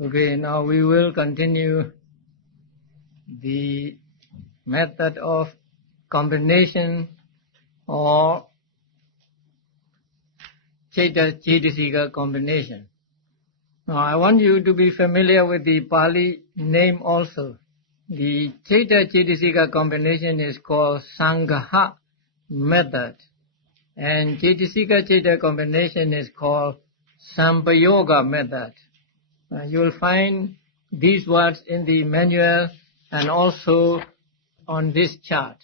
Okay, now we will continue the method of combination or Cetasika combination. Now I want you to be familiar with the Pali name also. The Cetasika combination is called Saṅgaha method, and Cetasika combination is called Sampayoga method. You will find these words in the manual and also on this chart.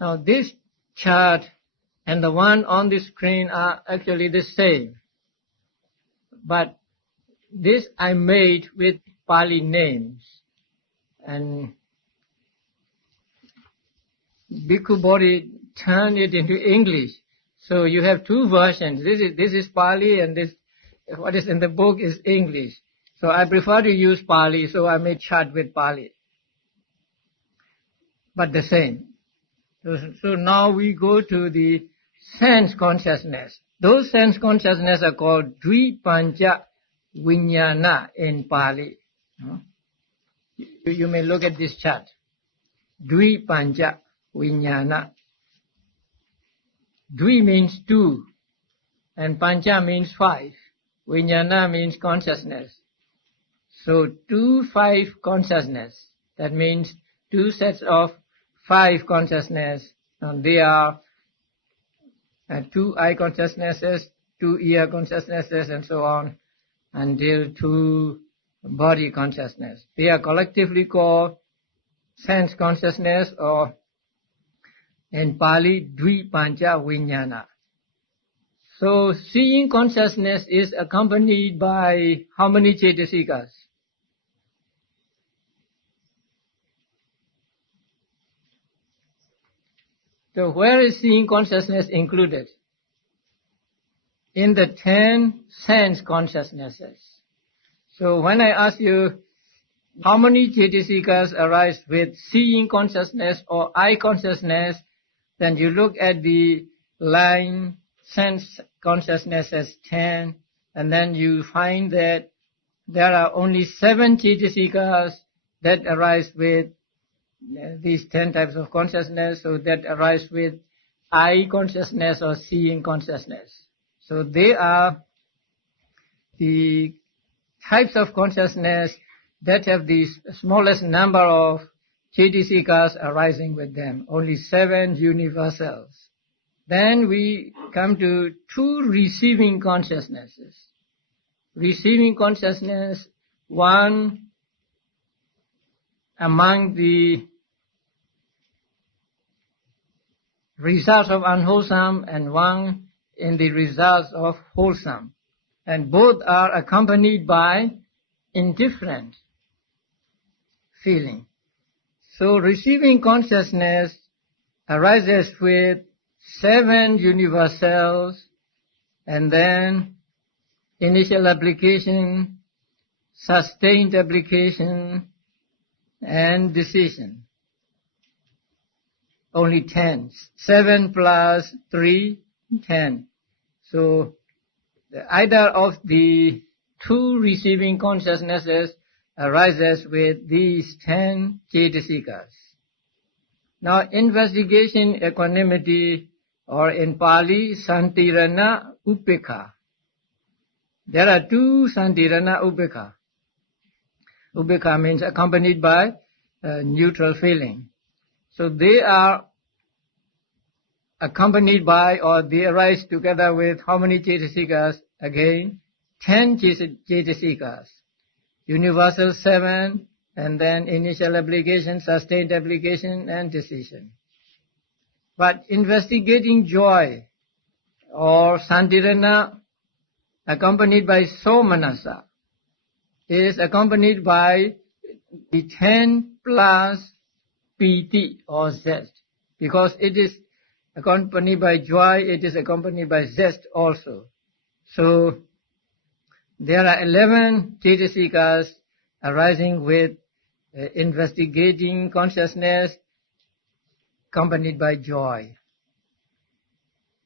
Now this chart and the one on the screen are actually the same, but this I made with Pali names, and Bhikkhu Bodhi turned it into English. So you have two versions. This is Pali, and this what is in the book is English. So I prefer to use Pali, so I made chart with Pali. But the same. So now we go to the sense consciousness. Those sense consciousness are called Dvipanja Vijnana in Pali. You may look at this chart. Dvipanja Vijnana. Dvi means two, and Pancha means five. Vijnana means consciousness. So 2-5 consciousness. That means two sets of 5 consciousness. And they are 2 eye consciousnesses, 2 ear consciousnesses, and so on, until 2 body consciousness. They are collectively called sense consciousness, or in Pali, Dvipanja Vijnana. So seeing consciousness is accompanied by how many Cetasikas? So where is seeing consciousness included? In the 10 sense consciousnesses. So when I ask you how many Cetasikas arise with seeing consciousness or eye consciousness, then you look at the line sense consciousness as 10, and then you find that there are only 7 Cetasikas that arise with these 10 types of consciousness, so that arise with eye consciousness or seeing consciousness. So they are the types of consciousness that have the smallest number of Cetasikas arising with them, only 7 universals. Then we come to 2 receiving consciousnesses. Receiving consciousness, one among the results of unwholesome and one in the results of wholesome. And both are accompanied by indifferent feeling. So receiving consciousness arises with 7 universals, and then initial application, sustained application, and decision. Only 10. 7 plus 3, 10. So either of the 2 receiving consciousnesses arises with these 10 Cetasikas. Now investigation, equanimity, or in Pali, Santirana Upekha. There are 2 Santirana Upekha. Upekha means accompanied by neutral feeling. So they are accompanied by, or they arise together with how many Cetasikas? Again, 10 Cetasikas. Universal 7, and then initial application, sustained application, and decision. But investigating joy, or Santirana, accompanied by Somanasa, is accompanied by the 10 plus piti, or zest. Because it is accompanied by joy, it is accompanied by zest also. So there are 11 Cetasikas arising with investigating consciousness accompanied by joy.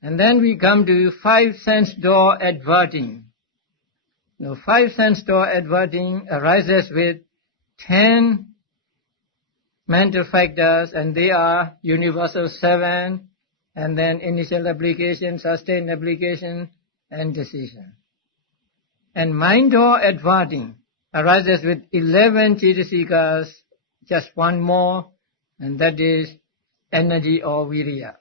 And then we come to 5 sense door adverting. Now, 5 sense door adverting arises with 10 mental factors, and they are universal 7, and then initial application, sustained application, and decision. And mind door adverting arises with 11 Cetasikas, just one more, and that is energy or virya.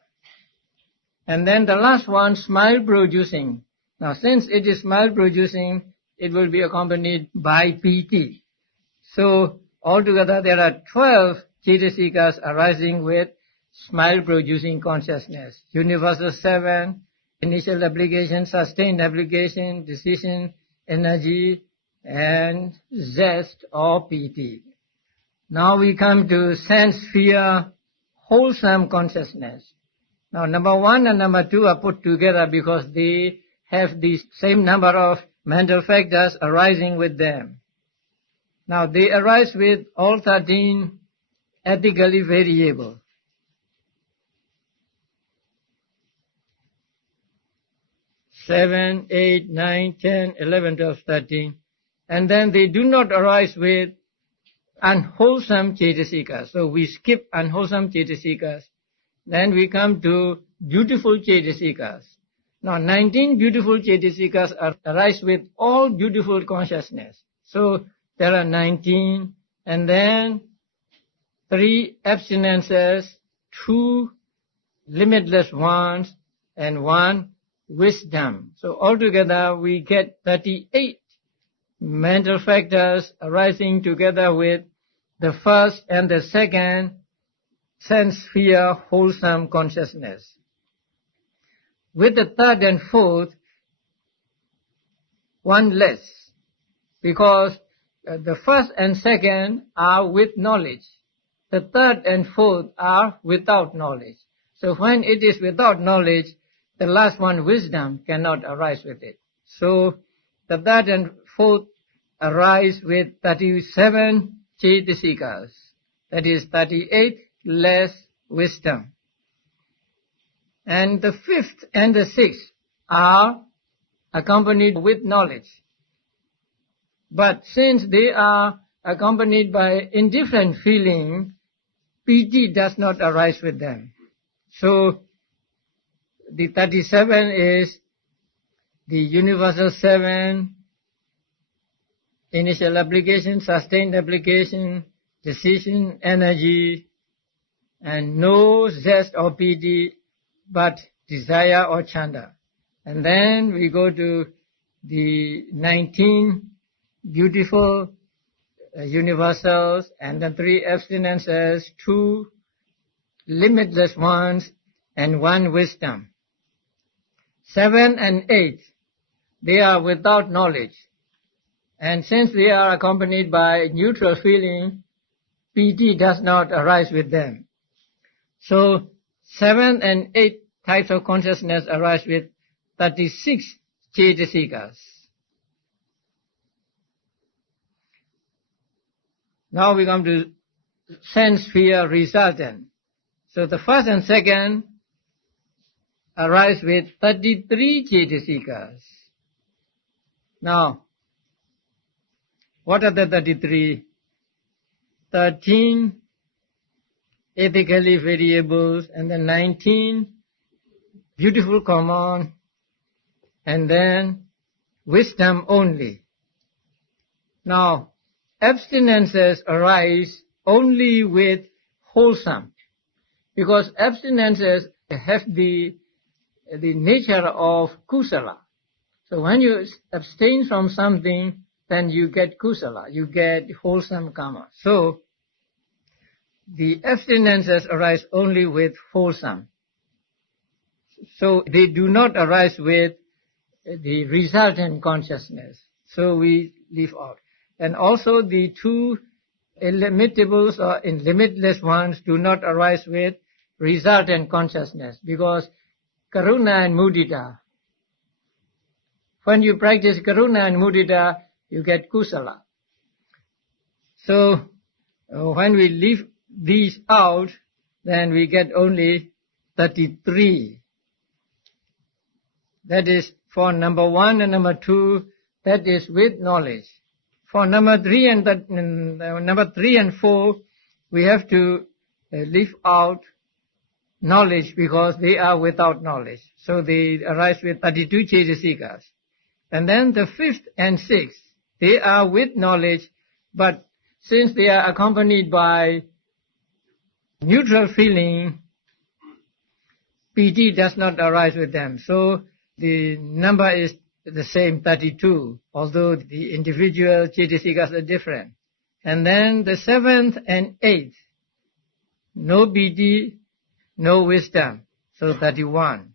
And then the last one, smile producing. Now, since it is smile producing, it will be accompanied by piti. So, altogether there are 12 Cetasikas arising with smile producing consciousness. Universal 7, initial application, sustained application, decision, energy, and zest or piti. Now we come to sense sphere, wholesome consciousness. Now number 1 and number 2 are put together because they have the same number of mental factors arising with them. Now they arise with all 13 ethically variable. Seven, 8, 9, 10, 11, 12, 13. And then they do not arise with unwholesome Cetasikas. So we skip unwholesome Cetasikas. Then we come to beautiful Cetasikas. Now 19 beautiful Cetasikas arise with all beautiful consciousness. So there are 19, and then 3 abstinences, 2 limitless ones, and 1 wisdom. So altogether we get 38 mental factors arising together with the first and the second sense sphere wholesome consciousness. With the third and fourth, 1 less, because the first and second are with knowledge. The third and fourth are without knowledge. So when it is without knowledge, the last one, wisdom, cannot arise with it. So the third and fourth arise with 37 Cetasikas. That is 38 less wisdom. And the fifth and the sixth are accompanied with knowledge. But since they are accompanied by indifferent feeling, piti does not arise with them. So the 37 is the universal 7, initial application, sustained application, decision, energy, and no zest or piti, but desire or chanda. And then we go to the 19 beautiful universals, and the 3 abstinences, 2 limitless ones, and 1 wisdom. 7 and 8, they are without knowledge. And since they are accompanied by neutral feeling, piti does not arise with them. So 7 and 8 types of consciousness arise with 36 Cetasikas. Now we come to sense sphere resultant. So the first and second arise with 33 Cetasikas. Now, what are the 33? 13 ethically variables, and then 19 beautiful common, and then wisdom only. Now, abstinences arise only with wholesome, because abstinences have the nature of kusala. So when you abstain from something, then you get kusala, you get wholesome karma. So the abstinences arise only with wholesome. So they do not arise with the resultant consciousness. So we leave out. And also the 2 illimitables or limitless ones do not arise with resultant consciousness, because karuna and mudita. When you practice karuna and mudita, you get kusala. So when we leave these out, then we get only 33. That is for number 1 and number 2, that is with knowledge. For number 3 and 4, we have to leave out knowledge because they are without knowledge. So they arise with 32 Cetasikas. And then the 5th and 6th, they are with knowledge, but since they are accompanied by neutral feeling, piti does not arise with them. So the number is the same, 32, although the individual Cetasikas are different. And then the 7th and 8th, no piti, no wisdom, so 31.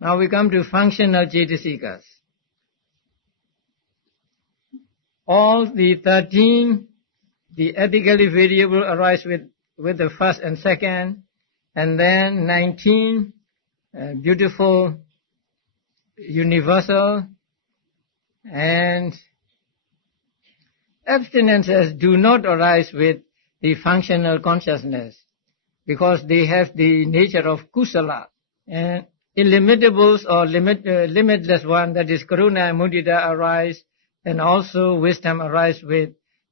Now we come to functional Cetasikas. All the 13, the ethically variable, arise with the 1st and 2nd, and then 19, beautiful, universal, and abstinences do not arise with the functional consciousness because they have the nature of kusala. And illimitables or limitless one, that is karuna and mudita, arise, and also wisdom arise with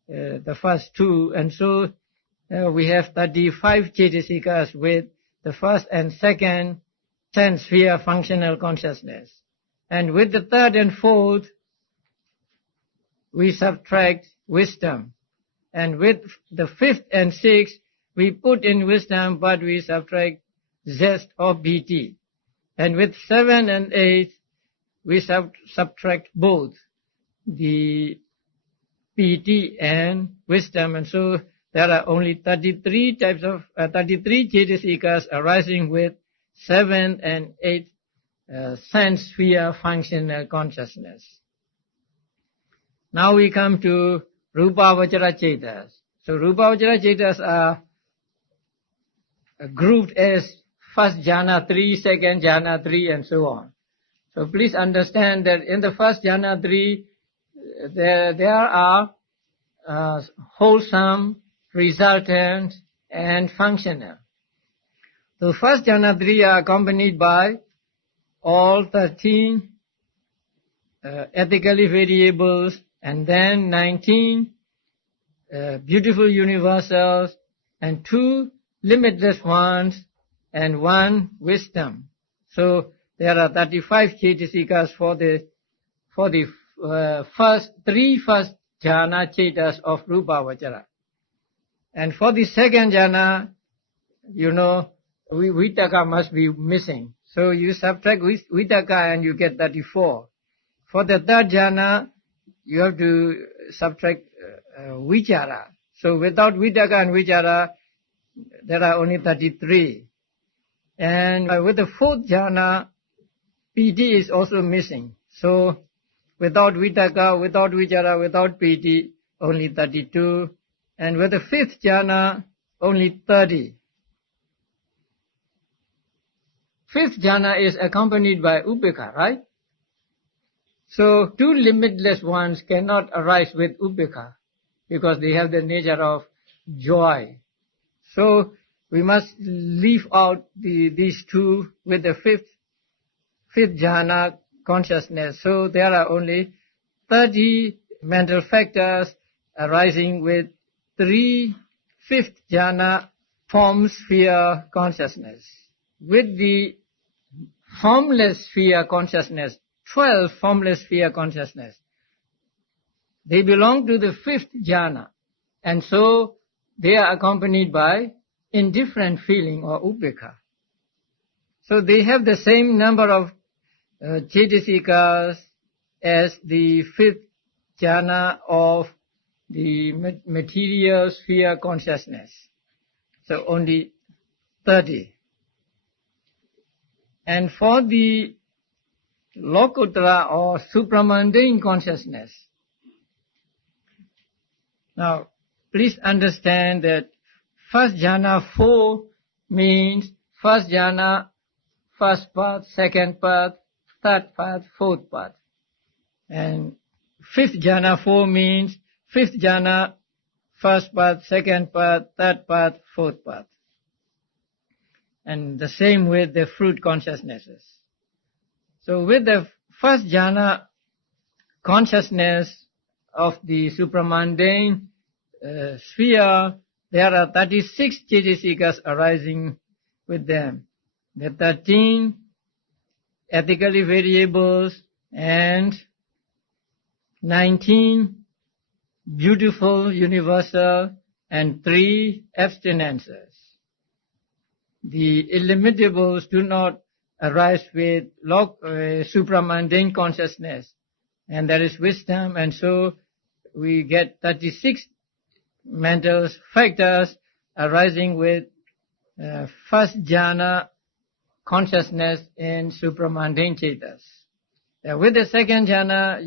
the first 2. And so we have 35 Cetasikas with the 1st and 2nd sense sphere functional consciousness. And with the 3rd and 4th, we subtract wisdom. And with the 5th and 6th, we put in wisdom, but we subtract zest or piti. And with 7 and 8, we subtract both the piti and wisdom. And so there are only 33 types of 33 Cetasikas arising with 7th and 8th sense sphere functional consciousness. Now we come to Rupavachara Cetas. So Rupavachara Cetas are grouped as first jhana 3, second jhana 3, and so on. So please understand that in the first jhana 3, there are wholesome, resultant, and functional. The first jhana 3 are accompanied by all 13 ethically variables, and then 19 beautiful universals, and 2 limitless ones, and 1 wisdom. So there are 35 Cetasikas for the first jhana Cetas of Rupavachara. And for the second jhana, Vitaka must be missing. So you subtract Vitaka and you get 34. For the third jhana, you have to subtract Vichara. So without Vitaka and Vichara, there are only 33. And with the fourth jhana, piti is also missing. So without Vitaka, without Vichara, without piti, only 32. And with the fifth jhana, only 30. Fifth jhana is accompanied by upekkha, right? So 2 limitless ones cannot arise with upekkha because they have the nature of joy. So we must leave out these 2 with the fifth jhana consciousness. So there are only 30 mental factors arising with 3 fifth jhana form sphere consciousness. With the formless sphere consciousness, 12 formless sphere consciousness, they belong to the fifth jhana, and so they are accompanied by indifferent feeling or upekkha. So they have the same number of Cetasikas as the fifth jhana of the material sphere consciousness. So only 30. And for the Lokuttara or supramundane consciousness, now please understand that first jhana 4 means first jhana, first path, second path, third path, fourth path. And fifth jhana 4 means fifth jhana, first path, second path, third path, fourth path. And the same with the fruit consciousnesses. So with the first jhana, consciousness of the supramundane sphere, there are 36 Cetasikas arising with them. The 13 ethically variables and 19 beautiful, universal, and 3 abstinences. The illimitables do not arise with supramundane consciousness, and there is wisdom, and so we get 36 mental factors arising with first jhana consciousness in supramundane cetas. With the second jhana,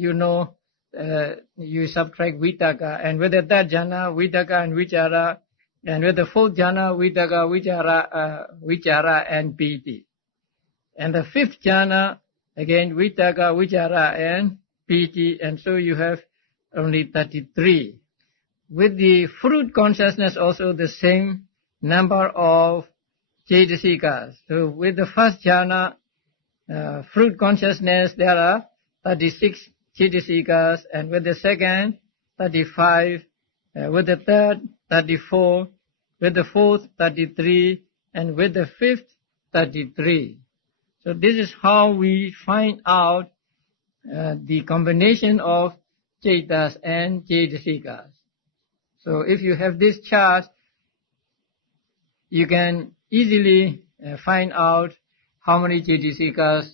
you subtract vitaka, and with the third jhana, vitaka and vichara, and with the fourth jhana, vitaka, vichara and piti. And the fifth jhana, again, vitaka, vichara and piti, and so you have only 33. With the fruit consciousness also the same number of Cetasikas. So with the first jhana, fruit consciousness, there are 36 Cetasikas, and with the second, 35, with the third, 34, with the fourth, 33, and with the fifth, 33. So this is how we find out the combination of Cetas and Cetasikas. So if you have this chart, you can easily find out how many Cetasikas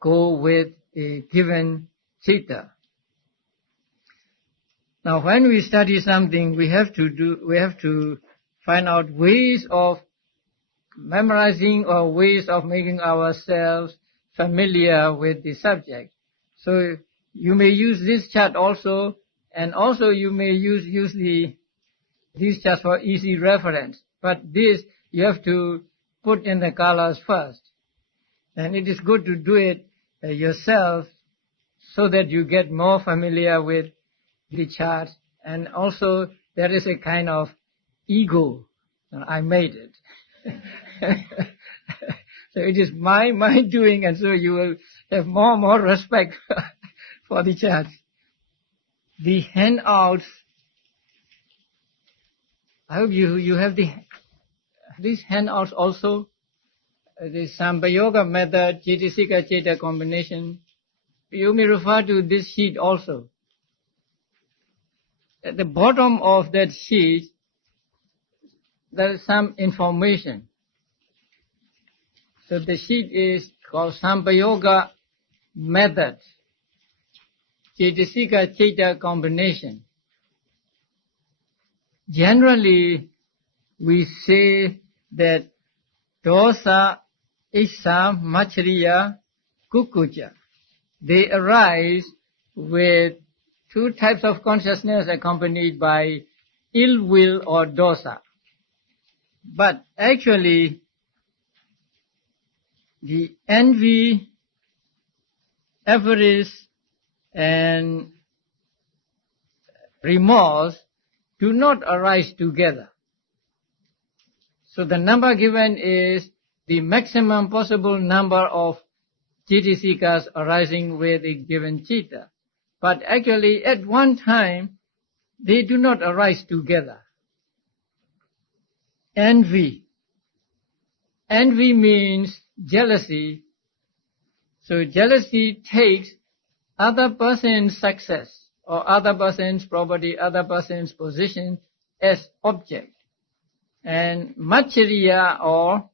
go with a given Citta. Now when we study something, we have to find out ways of memorizing or ways of making ourselves familiar with the subject. So you may use this chart also, and also you may use these charts for easy reference. But this you have to put in the colors first, and it is good to do it yourself so that you get more familiar with the charts. And also there is a kind of ego. I made it. So it is my doing, and so you will have more respect for the charts. The handouts, I hope you have these handouts also. The Sampayoga method, Cetasika Ceta combination. You may refer to this sheet also. At the bottom of that sheet, there is some information. So the sheet is called Sampayoga method, Cetasika Ceta combination. Generally, we say that dosa, issa, machariya, kukucha, they arise with two types of consciousness accompanied by ill will or dosa. But actually, the envy, avarice, and remorse do not arise together. So the number given is the maximum possible number of Cetasikas arising with a given citta. But actually at one time they do not arise together. Envy. Envy means jealousy. So jealousy takes other person's success or other person's property, other person's position as object. And machariya or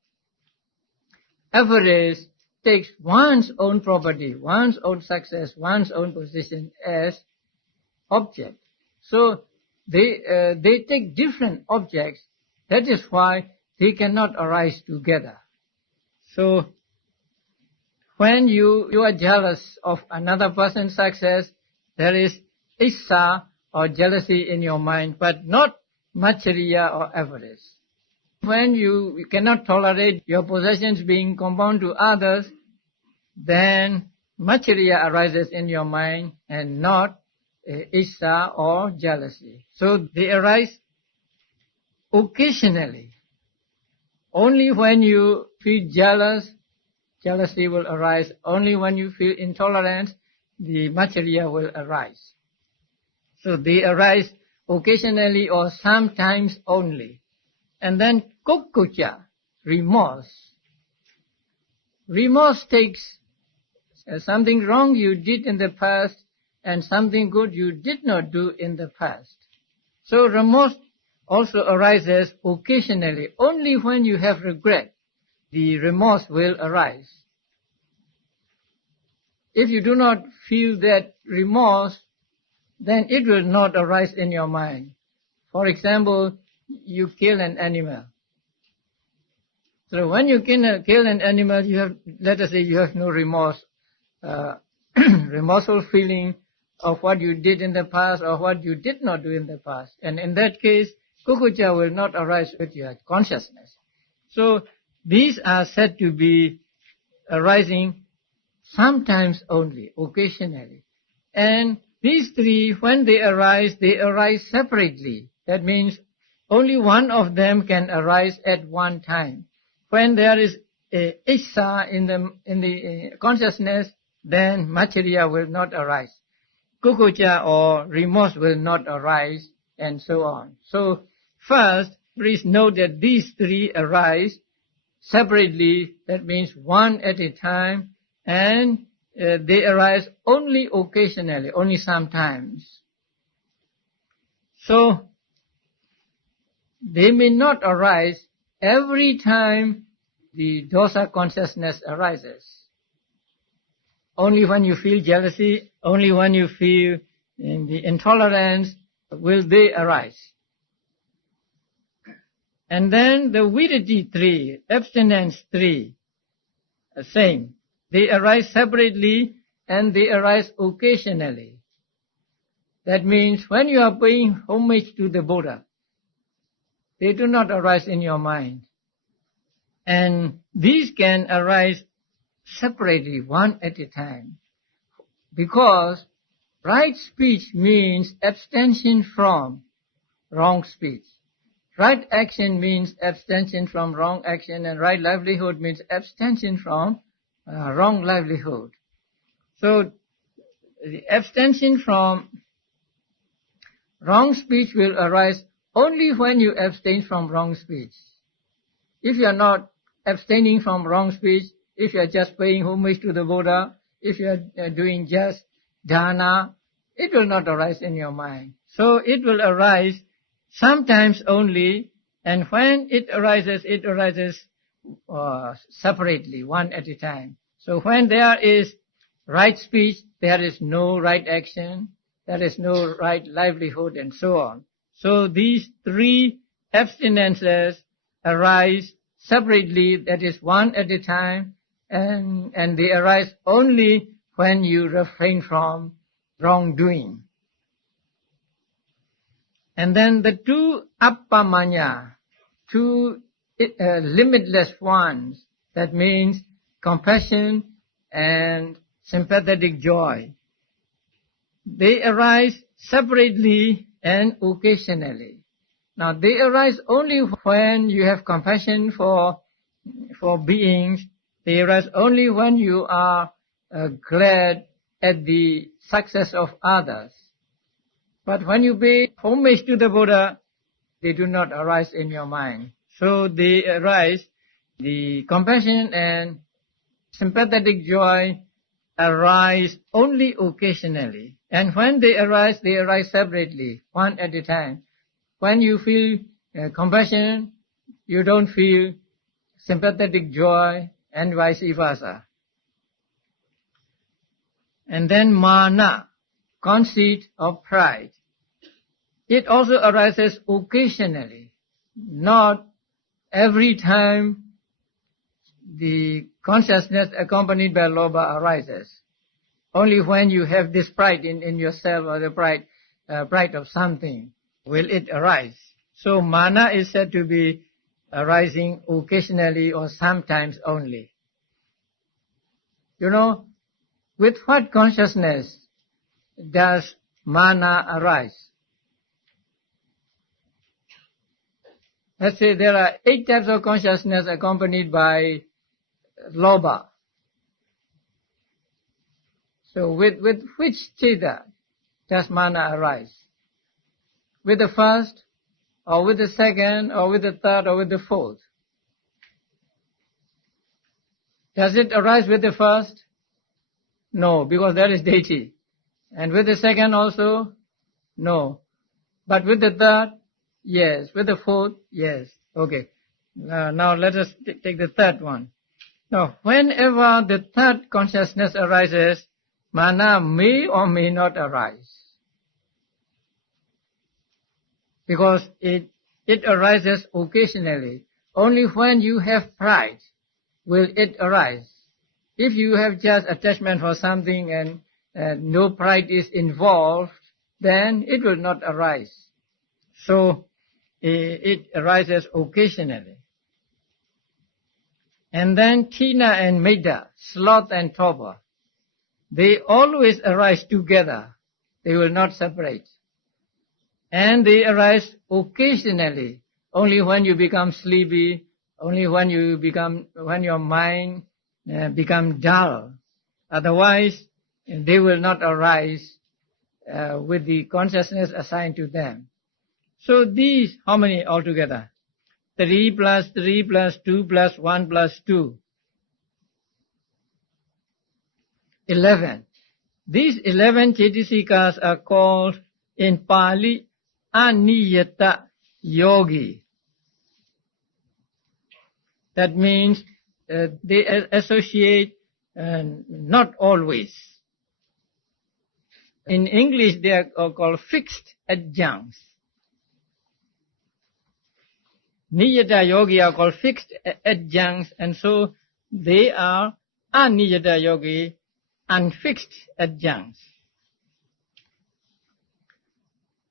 avarice takes one's own property, one's own success, one's own position as object. So they take different objects. That is why they cannot arise together. So when you are jealous of another person's success, there is issa or jealousy in your mind, but not machariya or avarice. When you cannot tolerate your possessions being compound to others, then machariya arises in your mind and not issa or jealousy. So they arise occasionally. Only when you feel jealous, jealousy will arise. Only when you feel intolerance, the Maccariya will arise. So they arise occasionally or sometimes only. And then Kukucha, remorse. Remorse takes something wrong you did in the past and something good you did not do in the past. So remorse also arises occasionally. Only when you have regret, the remorse will arise. If you do not feel that remorse, then it will not arise in your mind. For example, you kill an animal. So when you kill an animal, you have, let us say, you have no remorse, remorseful feeling of what you did in the past or what you did not do in the past. And in that case, kukucha will not arise with your consciousness. So these are said to be arising sometimes only, occasionally. And these three, when they arise separately. That means only one of them can arise at one time. When there is a issa in the consciousness, then Maccariya will not arise. Kukucha or remorse will not arise, and so on. So first, please note that these three arise separately. That means one at a time, and they arise only occasionally, only sometimes. So they may not arise every time the dosa consciousness arises. Only when you feel jealousy, only when you feel the intolerance will they arise. And then the virati three, abstinence three, same. They arise separately and they arise occasionally. That means when you are paying homage to the Buddha, they do not arise in your mind. And these can arise separately, one at a time. Because right speech means abstention from wrong speech. Right action means abstention from wrong action, and right livelihood means abstention from wrong livelihood. So the abstention from wrong speech will arise only when you abstain from wrong speech. If you are not abstaining from wrong speech, if you are just paying homage to the Buddha, if you are doing just dana, it will not arise in your mind. So it will arise sometimes only, and when it arises separately, one at a time. So when there is right speech, there is no right action, there is no right livelihood, and so on. So these three abstinences arise separately, that is one at a time, and they arise only when you refrain from wrongdoing. And then the two appamanya, two limitless ones, that means compassion and sympathetic joy. They arise separately and occasionally. Now they arise only when you have compassion for beings. They arise only when you are glad at the success of others. But when you pay homage to the Buddha, they do not arise in your mind. So they arise, the compassion and sympathetic joy arise only occasionally. And when they arise separately, one at a time. When you feel compassion, you don't feel sympathetic joy, and vice versa. And then mana, conceit or pride. It also arises occasionally, not every time the consciousness accompanied by lobha arises. Only when you have this pride in yourself, or the pride of something, will it arise. So mana is said to be arising occasionally or sometimes only. You know, with what consciousness does mana arise? Let's say there are 8 types of consciousness accompanied by lobha. So with which Citta does mana arise? With the first, or with the second, or with the third, or with the fourth? Does it arise with the first? No, because that is deity. And with the second also? No. But with the third? Yes. With the fourth? Yes. Okay. Now let us take the third one. Now, whenever the third consciousness arises, mana may or may not arise. Because it arises occasionally. Only when you have pride will it arise. If you have just attachment for something and no pride is involved, then it will not arise. So it arises occasionally. And then Tina and Medha, sloth and torpor, they always arise together. They will not separate. And they arise occasionally, only when you become sleepy, only when your mind become dull. Otherwise, they will not arise with the consciousness assigned to them. So these, how many altogether? 3 plus 3 plus 2 plus 1 plus 2. 11. These 11 Cetasikas are called in Pali Aniyata Yogi. That means they associate not always. In English they are called fixed adjuncts. Niyata yogi are called fixed adjuncts, and so they are aniyata yogi, unfixed adjuncts.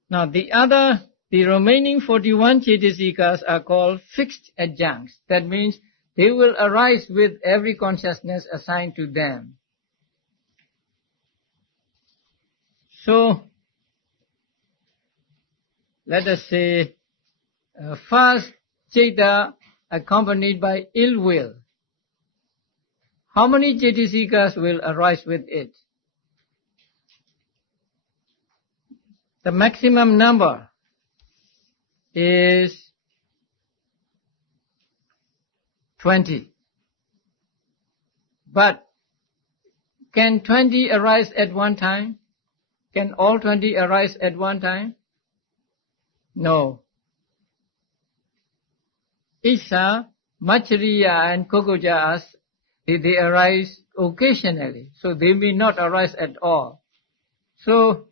Now the remaining 41 Cetasikas are called fixed adjuncts. That means they will arise with every consciousness assigned to them. So, let us say, first Citta accompanied by ill will. How many Cetasikas will arise with it? The maximum number is 20. But can 20 arise at one time? Can all 20 arise at one time? No. Isa, Machariya and Kokojas, they arise occasionally, so they may not arise at all. So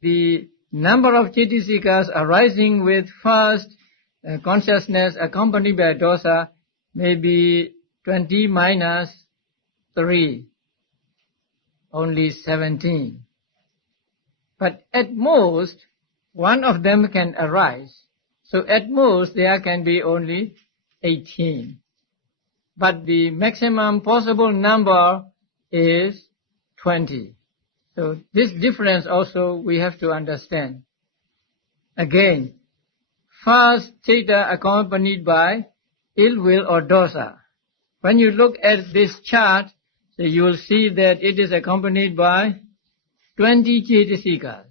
the number of Cetasikas arising with first consciousness accompanied by dosa may be 20 minus 3, only 17. But at most, one of them can arise. So at most, there can be only 18. But the maximum possible number is 20. So this difference also we have to understand. Again, first Citta accompanied by ill will or dosa. When you look at this chart, so you will see that it is accompanied by 20 Cetasikas.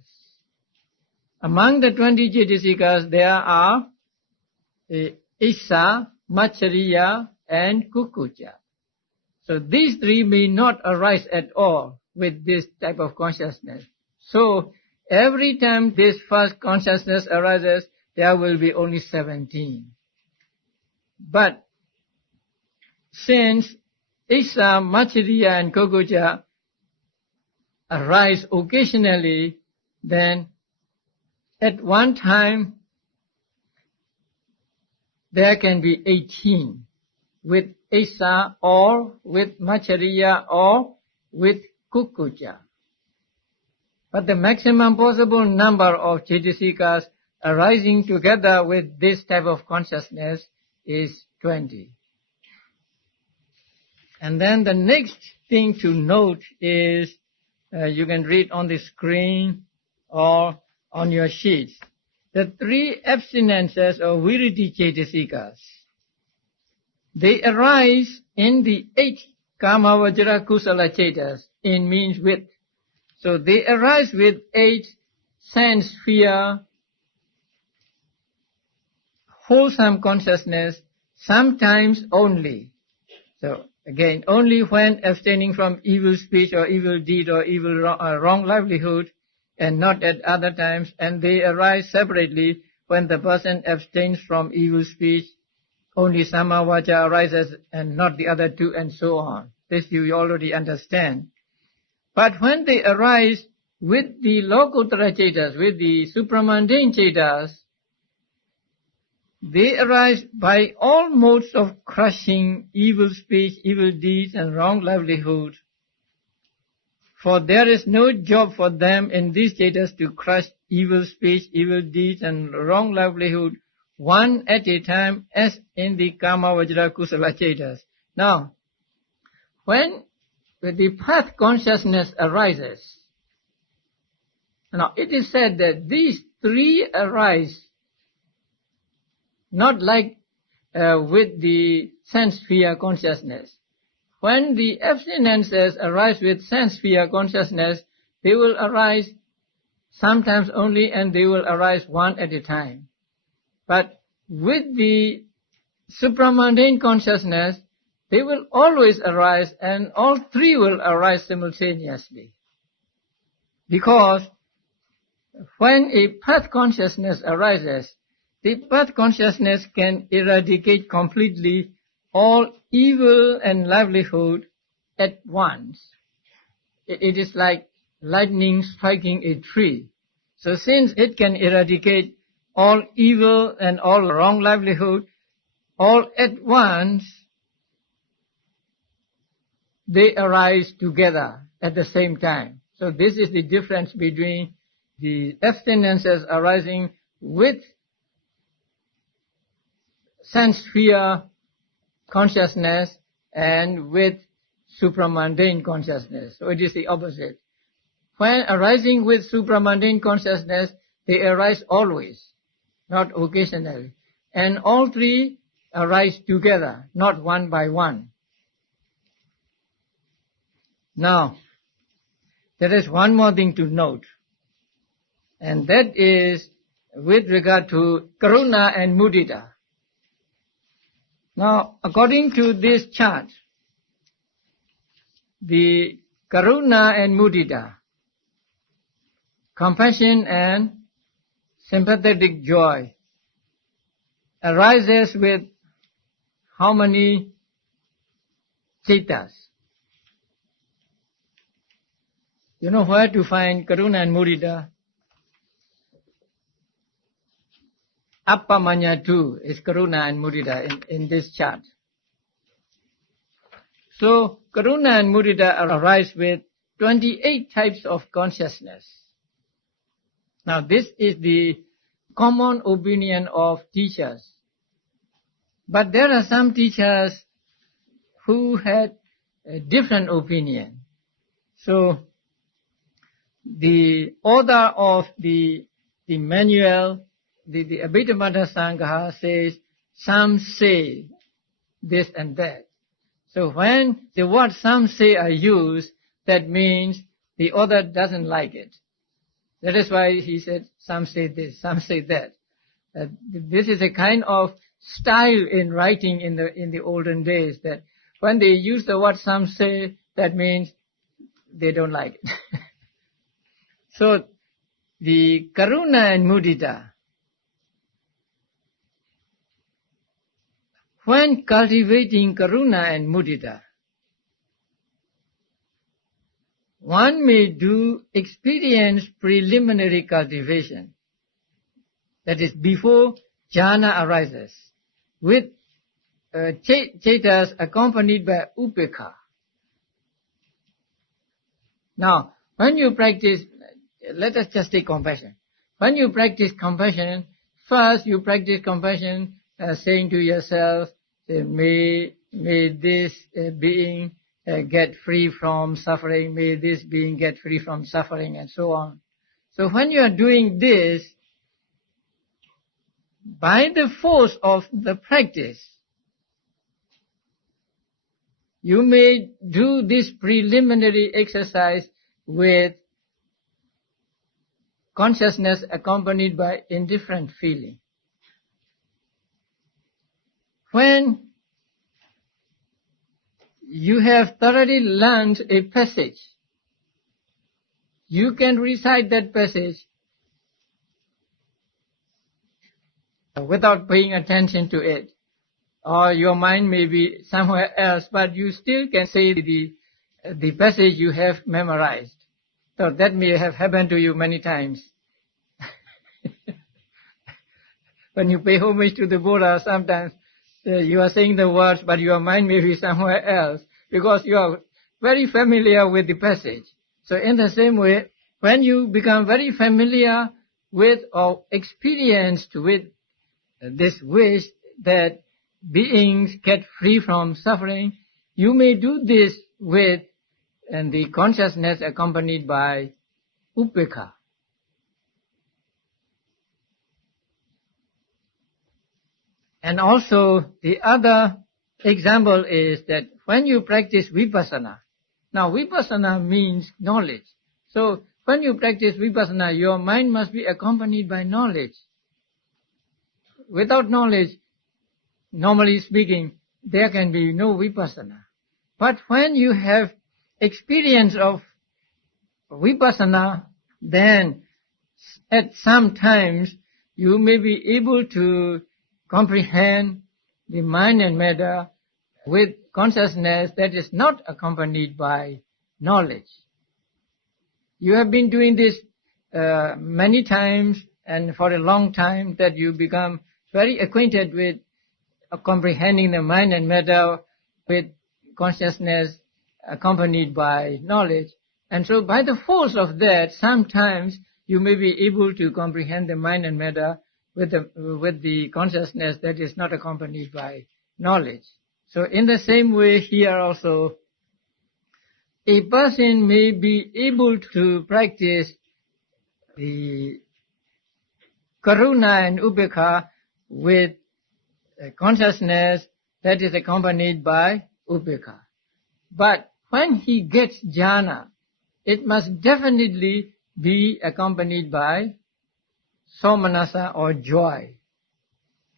Among the 20 Cetasikas, there are Isa, Machariya, and Kukucha. So these three may not arise at all with this type of consciousness. So every time this first consciousness arises, there will be only 17. But since Isa, Machariya, and Kukucha arise occasionally, then at one time there can be 18 with Isa or with Machariya or with Kukucha. But the maximum possible number of Cetasikas arising together with this type of consciousness is 20. And then the next thing to note is, you can read on the screen or on your sheets, the 3 abstinences or viriti Cetasikas. They arise in the 8 Kamavajra Kusala Cetas in means with. So they arise with 8 sense sphere, wholesome consciousness, sometimes only. So again, only when abstaining from evil speech or evil deed or evil wrong livelihood, and not at other times, and they arise separately when the person abstains from evil speech, only Samma Vaca arises and not the other 2, and so on. This you already understand. But when they arise with the Lokuttara Cetas, with the supramundane Cetas, they arise by all modes of crushing evil speech, evil deeds, and wrong livelihood. For there is no job for them in these Cetas to crush evil speech, evil deeds, and wrong livelihood one at a time, as in the Kama Vajra Kusala Cetas. Now, when the path consciousness arises, now it is said that these 3 arise not like with the sense sphere consciousness. When the abstinences arise with sense sphere consciousness, they will arise sometimes only, and they will arise one at a time. But with the supramundane consciousness, they will always arise, and all 3 will arise simultaneously. Because when a path consciousness arises, the path consciousness can eradicate completely all evil and livelihood at once. It is like lightning striking a tree. So since it can eradicate all evil and all wrong livelihood all at once, they arise together at the same time. So this is the difference between the abstinences arising with sense sphere consciousness and with supramundane consciousness. So it is the opposite. When arising with supramundane consciousness, they arise always, not occasionally. And all 3 arise together, not one by one. Now, there is one more thing to note, and that is with regard to Karuna and Mudita. Now, according to this chart, the Karuna and Mudita, compassion and sympathetic joy, arises with how many Cittas? You know where to find Karuna and Mudita? Appamanya 2 is Karuna and Mudita in this chart. So, Karuna and Mudita arise with 28 types of consciousness. Now, this is the common opinion of teachers. But there are some teachers who had a different opinion. So, the author of the manual, the Abhidhammattha Saṅgaha says, some say this and that. So when the word some say are used, that means the author doesn't like it. That is why he said, some say this, some say that. This is a kind of style in writing in the olden days, that when they use the word some say, that means they don't like it. So the Karuna and Mudita, when cultivating Karuna and Mudita, one may experience preliminary cultivation, that is before jhana arises, with cetas accompanied by upekha. Now, when you practice, let us just take compassion. When you practice compassion, first you practice compassion saying to yourself, may this being get free from suffering, may this being get free from suffering, and so on. So when you are doing this, by the force of the practice, you may do this preliminary exercise with consciousness accompanied by indifferent feeling. When you have thoroughly learned a passage, you can recite that passage without paying attention to it. Or your mind may be somewhere else, but you still can say the passage you have memorized. So that may have happened to you many times. When you pay homage to the Buddha, sometimes you are saying the words, but your mind may be somewhere else, because you are very familiar with the passage. So in the same way, when you become very familiar with or experienced with this wish that beings get free from suffering, you may do this with the consciousness accompanied by upekkha. And also the other example is that when you practice Vipassana, now Vipassana means knowledge. So when you practice Vipassana, your mind must be accompanied by knowledge. Without knowledge, normally speaking, there can be no Vipassana. But when you have experience of Vipassana, then at some times you may be able to comprehend the mind and matter with consciousness that is not accompanied by knowledge. You have been doing this many times and for a long time, that you become very acquainted with comprehending the mind and matter with consciousness accompanied by knowledge. And so by the force of that, sometimes you may be able to comprehend the mind and matter with the consciousness that is not accompanied by knowledge. So in the same way here also, a person may be able to practice the karuna and upekkha with a consciousness that is accompanied by upekkha. But when he gets jhana, it must definitely be accompanied by somanasa or joy.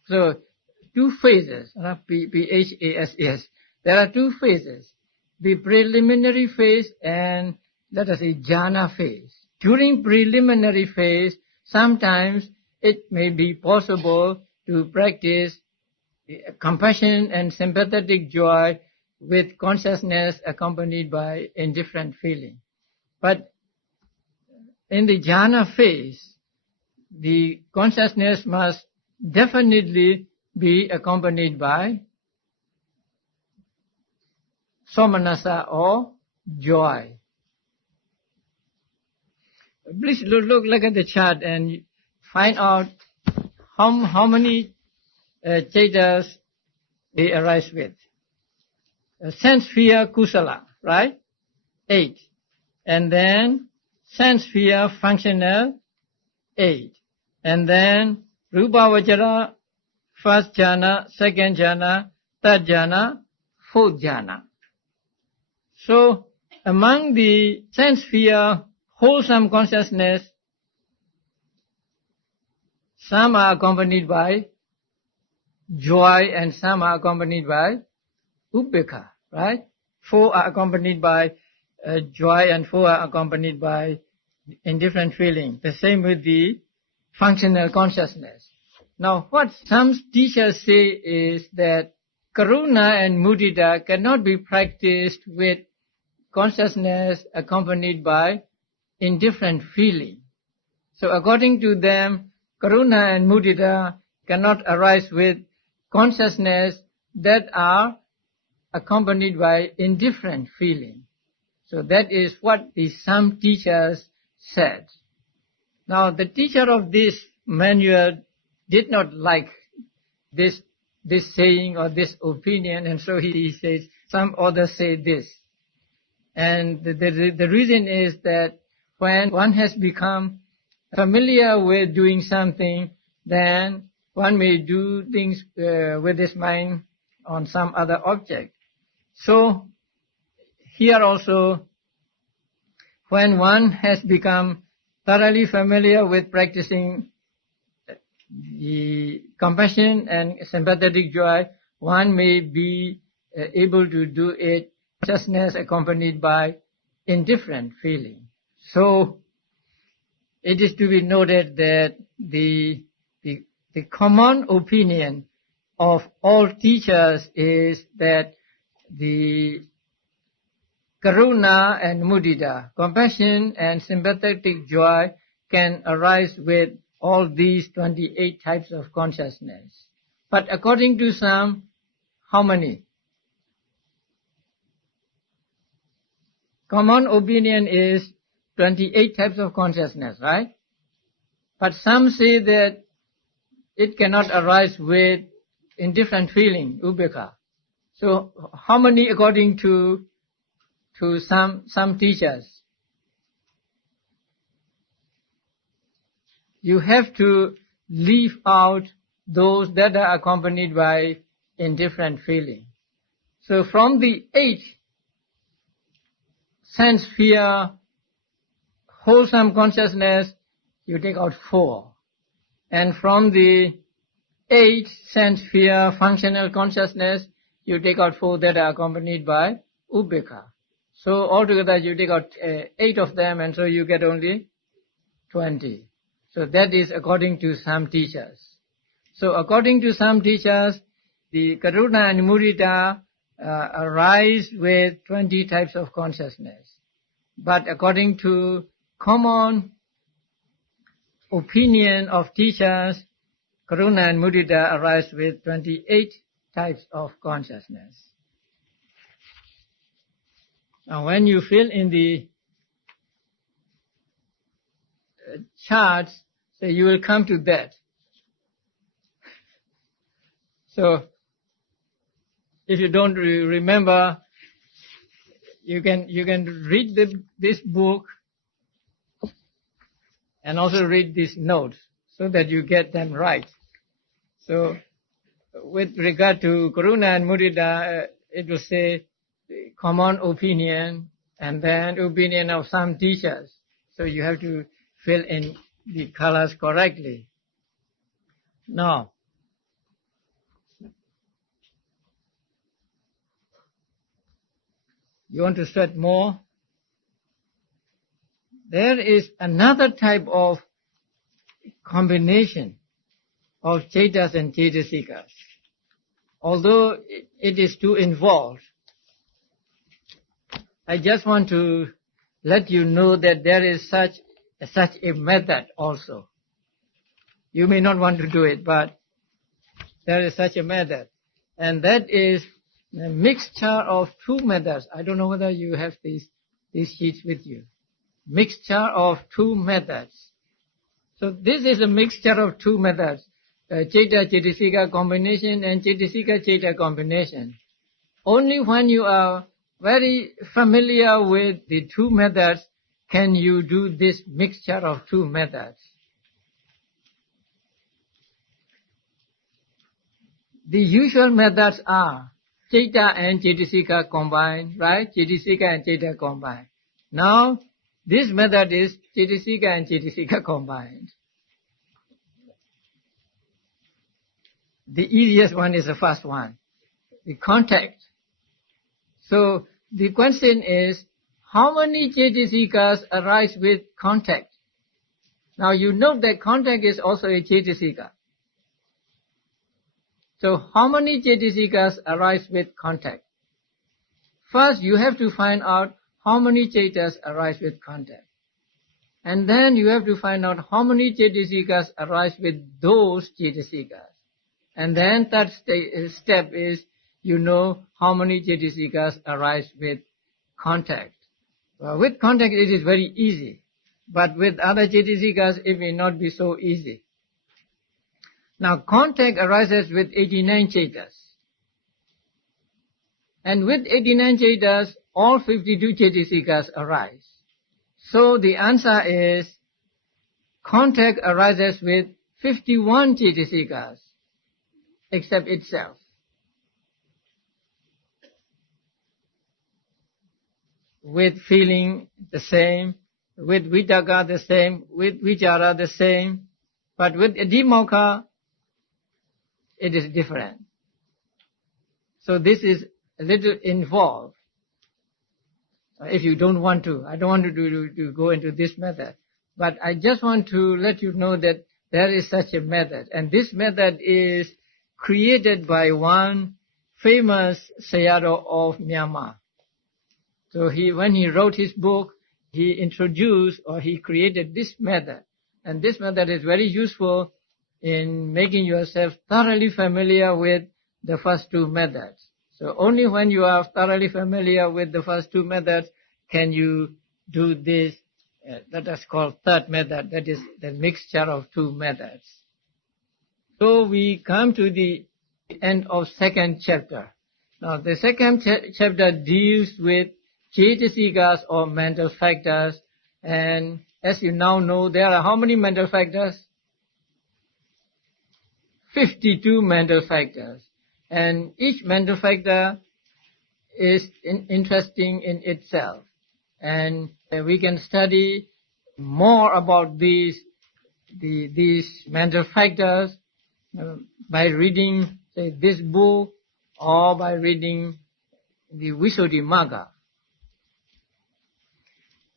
So two phases, P-H-A-S-S. There are two phases, the preliminary phase and let us say jhana phase. During preliminary phase, sometimes it may be possible to practice compassion and sympathetic joy with consciousness accompanied by indifferent feeling. But in the jhana phase, the consciousness must definitely be accompanied by somanasa or joy. Please look at the chart and find out how many chetas they arise with. Sense fear kusala, right? 8. And then sense fear functional, 8. And then rupa vajara, first jhana, second jhana, third jhana, fourth jhana. So among the sense fear, wholesome consciousness, some are accompanied by joy and some are accompanied by upekkha, right? 4 are accompanied by joy and 4 are accompanied by indifferent feeling. The same with the functional consciousness. Now what some teachers say is that karuna and mudita cannot be practiced with consciousness accompanied by indifferent feeling. So according to them, karuna and mudita cannot arise with consciousness that are accompanied by indifferent feeling. So that is what the some teachers said. Now the teacher of this manual did not like this saying or this opinion, and so he says some others say this. And the reason is that when one has become familiar with doing something, then one may do things with his mind on some other object. So here also, when one has become thoroughly familiar with practicing the compassion and sympathetic joy, one may be able to do it consciousness accompanied by indifferent feeling. So it is to be noted that the common opinion of all teachers is that the karuna and mudita, compassion and sympathetic joy, can arise with all these 28 types of consciousness. But according to some, how many? Common opinion is 28 types of consciousness, right? But some say that it cannot arise with indifferent feeling, ubbeka. So how many according to some teachers? You have to leave out those that are accompanied by indifferent feeling. So from the 8 sense sphere, wholesome consciousness, you take out 4. And from the 8 sense sphere, functional consciousness, you take out 4 that are accompanied by ubbeka. So altogether you take out 8 of them, and so you get only 20. So that is according to some teachers. So according to some teachers, the karuna and mudita arise with 20 types of consciousness. But according to common opinion of teachers, karuna and mudita arise with 28 types of consciousness. Now when you fill in the charts, so you will come to that. So if you don't remember, you can read this book and also read these notes so that you get them right. So with regard to karuna and mudita, it will say common opinion and then opinion of some teachers. So you have to fill in the colors correctly. Now, you want to sweat more? There is another type of combination of cetas and cetasikas. Although it is too involved, I just want to let you know that there is such a method also. You may not want to do it, but there is such a method. And that is a mixture of 2 methods. I don't know whether you have these sheets with you. Mixture of 2 methods. So this is a mixture of 2 methods. Cetasika combination and Cetasika combination. Only when you are very familiar with the 2 methods can you do this mixture of 2 methods. The usual methods are Citta and Cetasika combined, right? Cetasika and Citta combined. Now, this method is Cetasika and Cetasika combined. The easiest one is the first one, the contact. So, the question is, how many Cetasikas arise with contact? Now, you know that contact is also a Cetasika. So, how many Cetasikas arise with contact? First, you have to find out how many Cetas arise with contact. And then you have to find out how many Cetasikas arise with those Cetasikas. And then third step is, you know how many Cetasikas arise with contact. With contact it is very easy. But with other Cetasikas it may not be so easy. Now contact arises with 89 Cetas. And with 89 Cetas, all 52 Cetasikas arise. So the answer is, contact arises with 51 Cetasikas, except itself. with feeling the same, with vitaka the same, with vichara the same, but with adhimokkha, it is different. So this is a little involved. If you don't want to, I don't want to go into this method, but I just want to let you know that there is such a method, and this method is created by one famous Sayādaw of Myanmar. So when he wrote his book, he introduced or he created this method, and this method is very useful in making yourself thoroughly familiar with the first two methods. So only when you are thoroughly familiar with the first two methods can you do this, that is called third method, that is the mixture of two methods. So we come to the end of second chapter. Now the second chapter deals with Cetasikas or mental factors, and as you now know, there are how many mental factors? 52 mental factors. And each mental factor is interesting in itself. And we can study more about these mental factors by reading, say, this book or by reading the Visuddhimagga.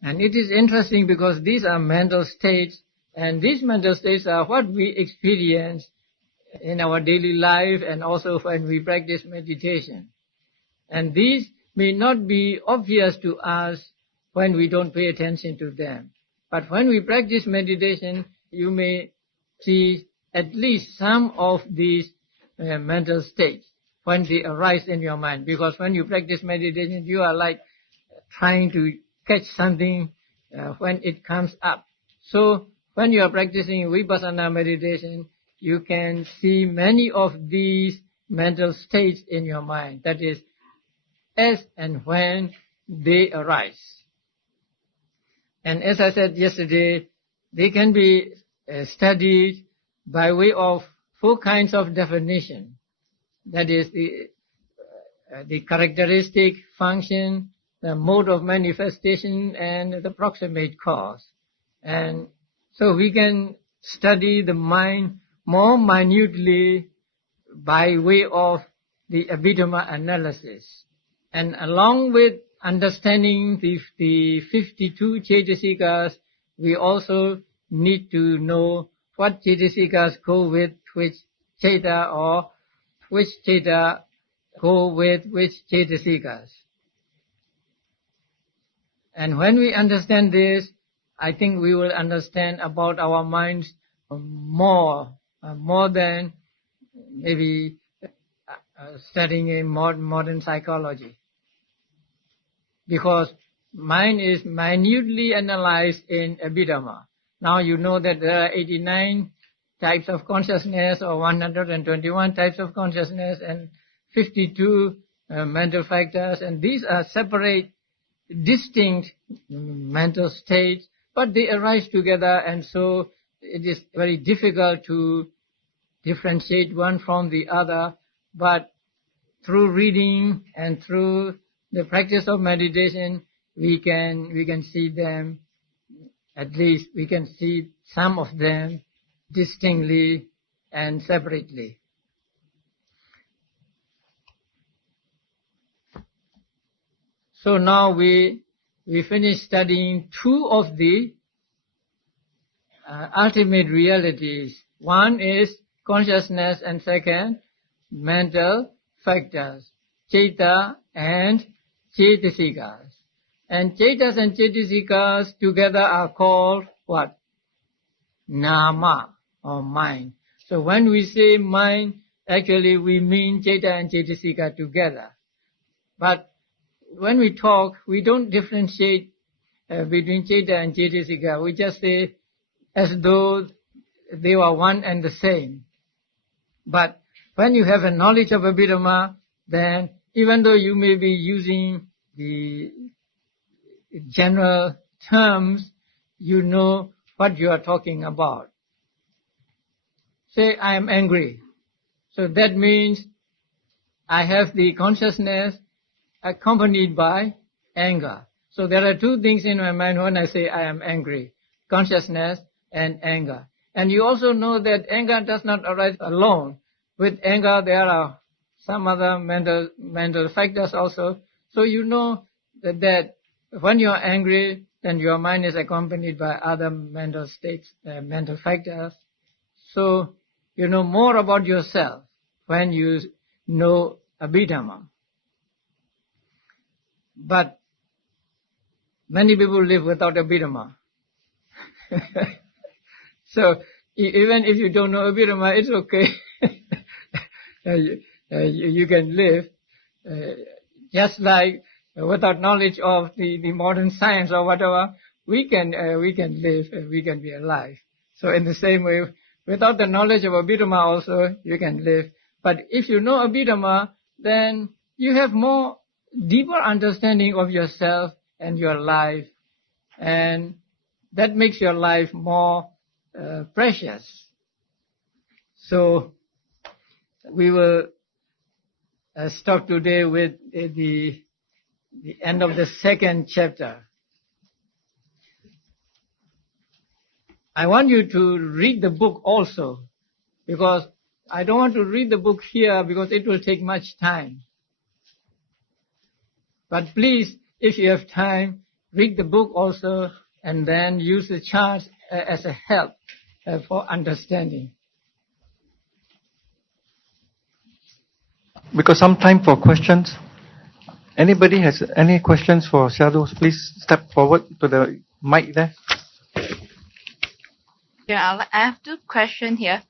And it is interesting because these are mental states, and these mental states are what we experience in our daily life and also when we practice meditation. And these may not be obvious to us when we don't pay attention to them. But when we practice meditation, you may see at least some of these mental states when they arise in your mind. Because when you practice meditation, you are like trying to catch something when it comes up. So when you are practicing Vipassana meditation, you can see many of these mental states in your mind. That is, as and when they arise. And as I said yesterday, they can be studied by way of 4 kinds of definition. That is the characteristic, function, the mode of manifestation, and the proximate cause. And so we can study the mind more minutely by way of the Abhidhamma analysis. And along with understanding the 52 Cetasikas, we also need to know what Cetasikas go with which Ceta, or which Ceta go with which Cetasikas. And when we understand this, I think we will understand about our minds more than maybe studying in modern psychology. Because mind is minutely analyzed in Abhidhamma. Now you know that there are 89 types of consciousness or 121 types of consciousness and 52 mental factors, and these are separate, distinct mental states, but they arise together, and so it is very difficult to differentiate one from the other. But through reading and through the practice of meditation, we can see them, at least we can see some of them distinctly and separately. So now we finish studying 2 of the ultimate realities. One is consciousness, and second, mental factors, Citta and Cetasikas. And Cettas and Cetasikas together are called what? Nama, or mind. So when we say mind, actually we mean Citta and Cetasika together. But when we talk, we don't differentiate between Citta and Cetasika. We just say as though they were one and the same. But when you have a knowledge of Abhidhamma, then even though you may be using the general terms, you know what you are talking about. Say, I am angry. So that means I have the consciousness accompanied by anger. So there are two things in my mind when I say I am angry: consciousness and anger. And you also know that anger does not arise alone. With anger, there are some other mental factors also. So you know that when you are angry, then your mind is accompanied by other mental states, mental factors. So you know more about yourself when you know Abhidhamma. But many people live without Abhidhamma. So even if you don't know Abhidhamma, it's okay. You can live just like without knowledge of the modern science or whatever. We can live, we can be alive. So in the same way, without the knowledge of Abhidhamma also, you can live. But if you know Abhidhamma, then you have more deeper understanding of yourself and your life, and that makes your life more precious. So we will stop today with the end of the second chapter. I want you to read the book also, because I don't want to read the book here because it will take much time. But please, if you have time, read the book also, and then use the charts as a help for understanding. Because some time for questions. Anybody has any questions for Sayādaw? Please step forward to the mic there. Yeah, I have two questions here.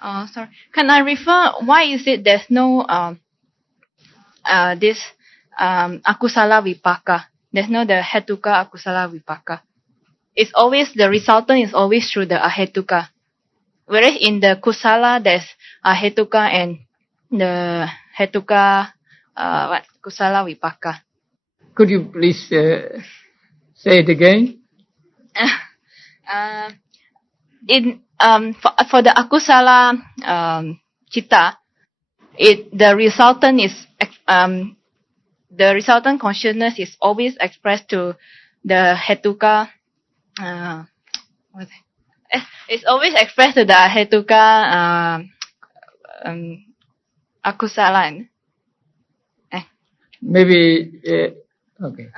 Sorry. Can I refer, why is it there's no this akusala vipaka? There's no the hetuka akusala vipaka. It's always, the resultant is always through the ahetuka. Whereas in the kusala, there's ahetuka and the hetuka, kusala vipaka. Could you please say it again? For the akusala citta, the resultant is the resultant consciousness is always expressed to the hetuka. It's always expressed to the hetuka akusala. Maybe okay.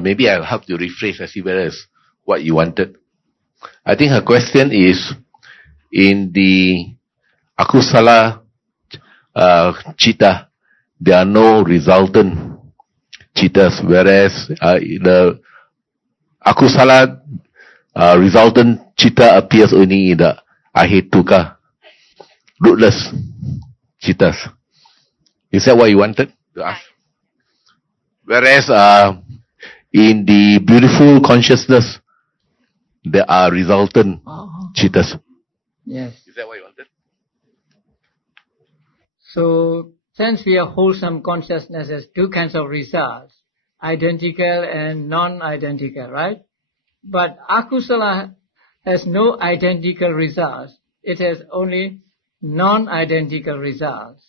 Maybe I'll help to rephrase as well as what you wanted. I think her question is, in the akusala citta, there are no resultant cittas, whereas the akusala resultant citta appears only in the ahetuka, rootless cittas. Is that what you wanted to ask? Whereas in the beautiful consciousness, there are resultant cittas. Yes. Is that what you wanted? So, since we are wholesome consciousness has two kinds of results, identical and non-identical, right? But akusala has no identical results. It has only non-identical results.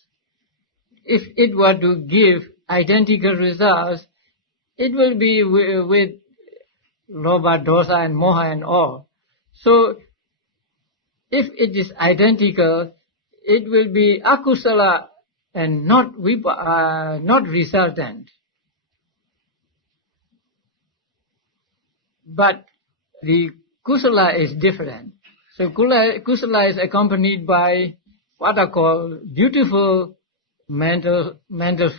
If it were to give identical results, it will be with lobha, dosa and moha and all. So, if it is identical, it will be akusala and not resultant. But the kusala is different. So kusala is accompanied by what are called beautiful mental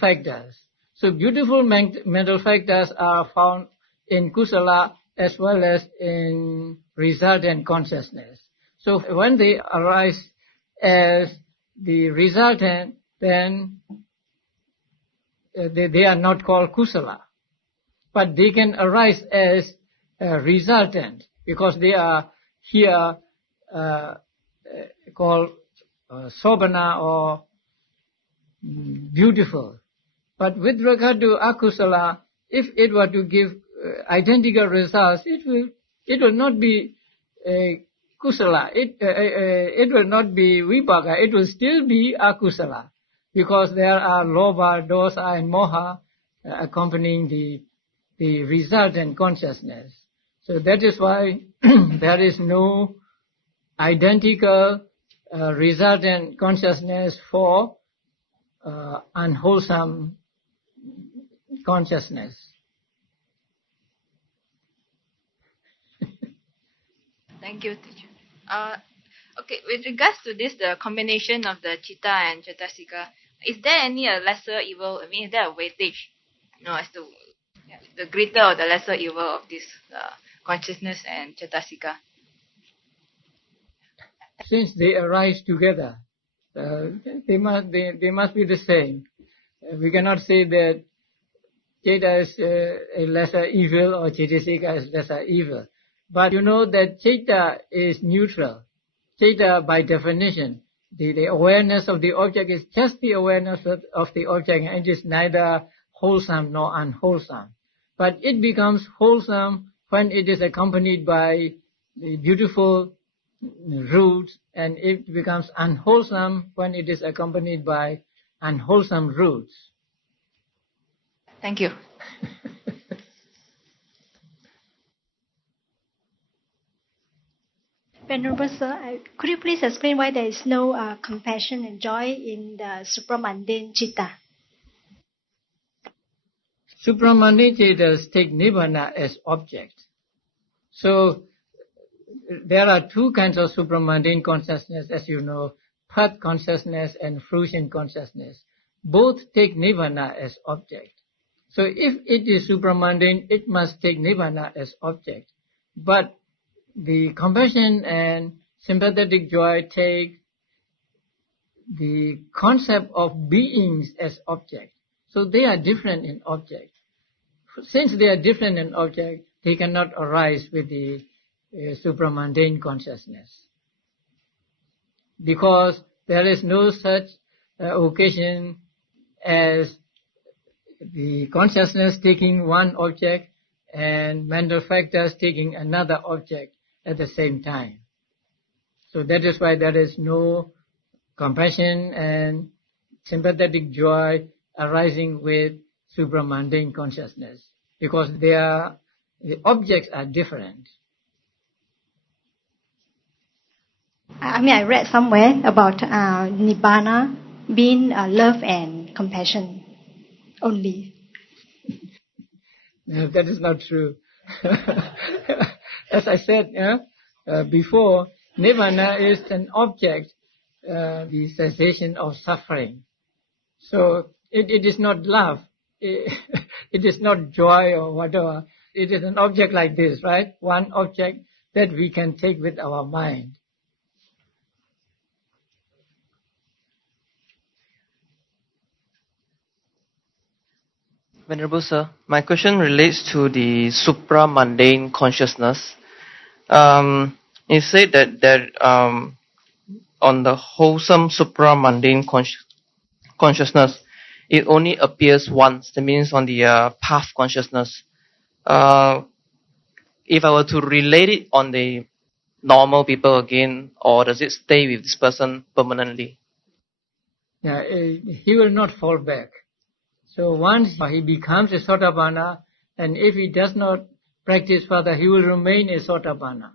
factors. So beautiful mental factors are found in kusala as well as in resultant consciousness. So when they arise as the resultant, then they are not called kusala. But they can arise as resultant because they are here called sobhana or beautiful. But with regard to akusala, if it were to give identical results, it will not be kusala. It will not be vipaka. It will still be akusala, because there are lobha, dosa, and moha accompanying the resultant consciousness. So that is why there is no identical resultant consciousness for unwholesome consciousness. Thank you, teacher. Okay, with regards to this, the combination of the Citta and Cetasika, is there any lesser evil? I mean, is there a weightage, as to the greater or the lesser evil of this consciousness and Cetasika? Since they arise together, they must be the same. We cannot say that Citta is a lesser evil or Cetasika is lesser evil. But you know that Citta is neutral. Citta, by definition, the awareness of the object is just the awareness of the object, and it is neither wholesome nor unwholesome. But it becomes wholesome when it is accompanied by the beautiful roots, and it becomes unwholesome when it is accompanied by unwholesome roots. Thank you. Venerable Sir, could you please explain why there is no compassion and joy in the supramundane citta? Supramundane cittas take nibbana as object. So there are two kinds of supramundane consciousness, as you know, path consciousness and fruition consciousness. Both take nibbana as object. So if it is supramundane, it must take nibbana as object. But the compassion and sympathetic joy take the concept of beings as object. So they are different in object. Since they are different in object, they cannot arise with the supramundane consciousness. Because there is no such occasion as the consciousness taking one object and mental factors taking another object at the same time. So that is why there is no compassion and sympathetic joy arising with supramundane consciousness, because the objects are different. I read somewhere about Nibbana being love and compassion only. No, that is not true. As I said before, Nibbana is an object, the cessation of suffering. So it is not love, it is not joy or whatever. It is an object like this, right? One object that we can take with our mind. Venerable Sir, my question relates to the supramundane consciousness. You said that on the wholesome supramundane consciousness, it only appears once. That means on the path consciousness. If I were to relate it on the normal people again, or does it stay with this person permanently? Yeah, he will not fall back. So once he becomes a Sotapanna, and if he does not practice further, he will remain a Sotapanna.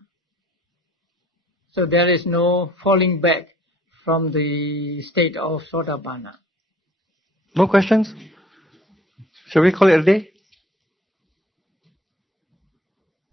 So there is no falling back from the state of Sotapanna. No questions? Shall we call it a day?